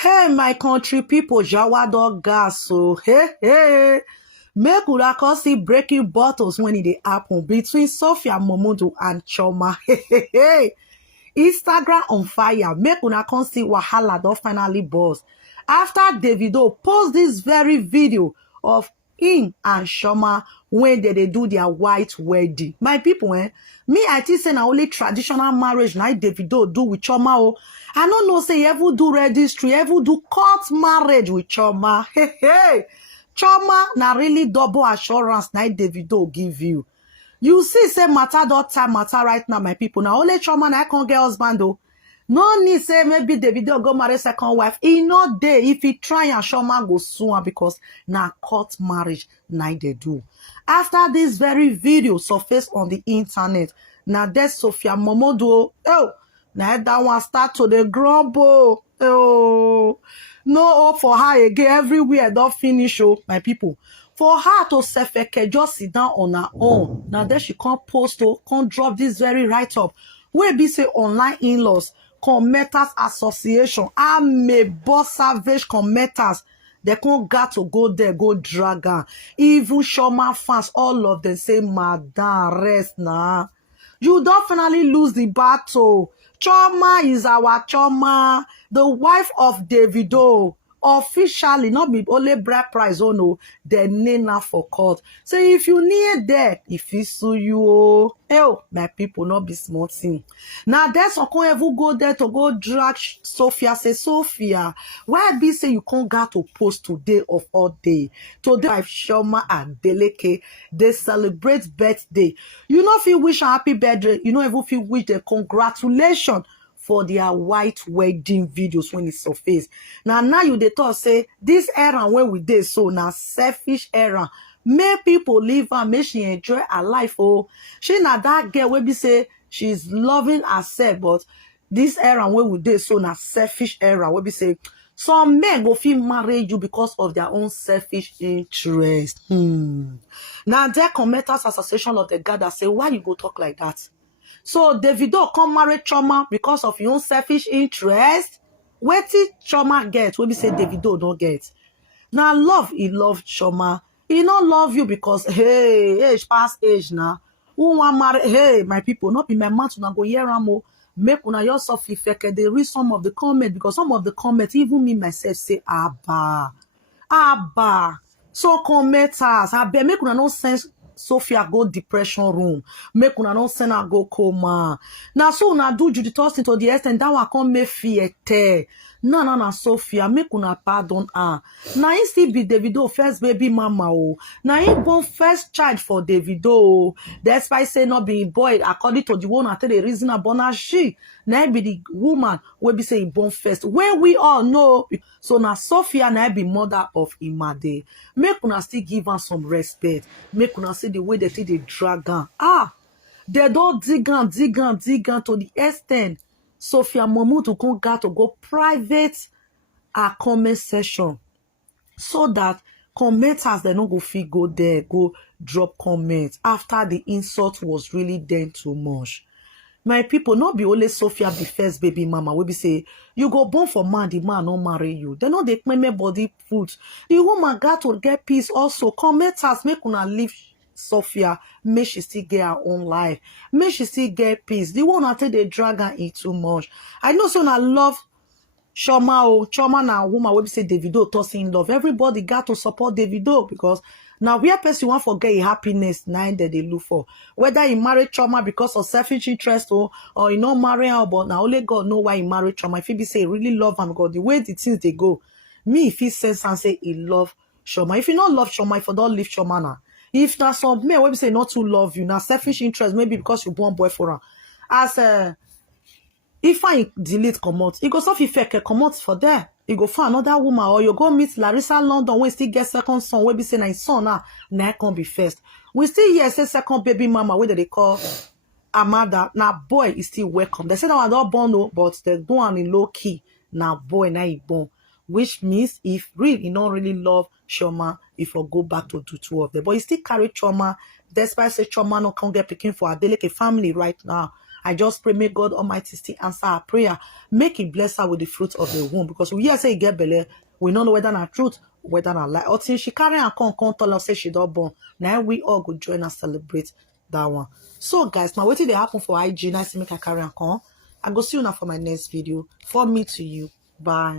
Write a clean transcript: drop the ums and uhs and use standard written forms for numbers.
Hey, my country people, Jawado gas. So, hey. Make una come see breaking bottles when it happen between Sophia Momodu and Chioma. Hey. Instagram on fire. Make una come see wahala don finally burst. After Davido post this very video of him and Chioma when they do their white wedding. My people, me, I think say na only traditional marriage na Davido do with Chioma. Oh, I don't know say he ever do registry, ever do court marriage with Chioma. Hey. Chioma na really double assurance na Davido give you. You see, say matter dot time matter right now, my people. Now only Chioma na can't get husband though. No need say maybe Davido go marry second wife. He not there. If he try and Chioma go sooner because na court marriage na they do. After this very video surfaced on the internet, now there's Sophia Momodu. Oh, now that one start to the grumble. Oh, no hope for her again. Everywhere don't finish. Oh, my people. For her to just sit down on her own. Now then she can't post or can't drop this very write-up. Where be say online in-laws, commenters association, may boss savage commenters. They can't got to go there, go drag her. Even Chioma fans, all of them say, Madam, rest now. You definitely lose the battle. Chioma is our Chioma, the wife of Davido. Officially, not be only bride price, oh no, they name her for court. So if you need that, if he sue you, oh, my people, not be smart thing. Now that's why can't ever go there to go drag Sophia. Say, Sophia, why be say you can't get to post today of all day? Today, wife Chioma and Deleke, they celebrate birthday. You know if you wish a happy birthday, you know if you wish the congratulations for their white wedding videos when it surface. Now you they thought say this era when we did so now selfish era. Make people live and make she enjoy her life. Oh, she not that girl when be say she's loving herself, but this era when we did so now selfish era when be say some men go feel marry you because of their own selfish interest. Now their commenters association of the God that say why you go talk like that. So Davido come marry Chioma because of your own selfish interest. Where did Chioma get? When we say Davido don't get. Now love, he love Chioma. He not love you because hey, age past age now. Who want marry? Hey, my people, not be my man to go hear amo. Make una yourself fake. They read some of the comments because some of the comments, even me myself say Abba. So commenters, I bet make una no sense. Sophia go depression room. Make una no send her go coma. Now so una do Judy toss into the extent that one come make fear. No, Sophia, make una pardon her. Now he still be Davido first baby mama. Oh. Now he born first child for Davido. That's why say not being boy according to the one I tell the reason about she. Now be the woman will be say born first. When we all know. So now Sophia now be mother of Imade. Make una still give her some respect. Make una see the way they take the dragon. They don't dig on to the extent. Sophia Momodu got to go private comment session so that commenters they don't go feel go there, go drop comments after the insult was really then too much. My people, not be only Sophia be first baby mama. We be say you go born for man, the man not marry you. They know they claim body put. The woman got to get peace also. Commenters make una leave Sophia, may she still get her own life. May she still get peace. The one that they drag her in too much. I know so I love Chioma. Chioma na woman we say Davido tossing love. Everybody got to support Davido because now where person want forget his happiness now that they look for. Whether he married Chioma because of selfish interest or he not marry her, but now only God know why he married Chioma. If he be say he really love him because the way the things they go, me if he says and say he love Chioma. If you not love Chioma, if you don't leave Chioma now. If that's some men we say not to love you, now selfish interest, maybe because you born boy for her. As if I delete come he goes off if come out for there. You go find another woman or you go meet Larissa London when still get second son. We be say na son now can be first. We still hear say second baby mama where they call Amada. Now boy is still welcome. They say now I don't born no, but they do on in low key. Now boy now he born. Which means if really you don't really love Chioma, if you go back to do two of them. But you still carry Chioma, despite say Chioma no can get picking for a delicate family right now. I just pray, may God Almighty still answer our prayer. Make it bless her with the fruit of the womb. Because we hear say get belle, we don't know whether not truth, whether not lie. Or till she carry and come tell us say she don't born. Now we all go join and celebrate that one. So guys, now what did they happen for IG? Nice to make a carry and come. I go see you now for my next video. For me to you. Bye.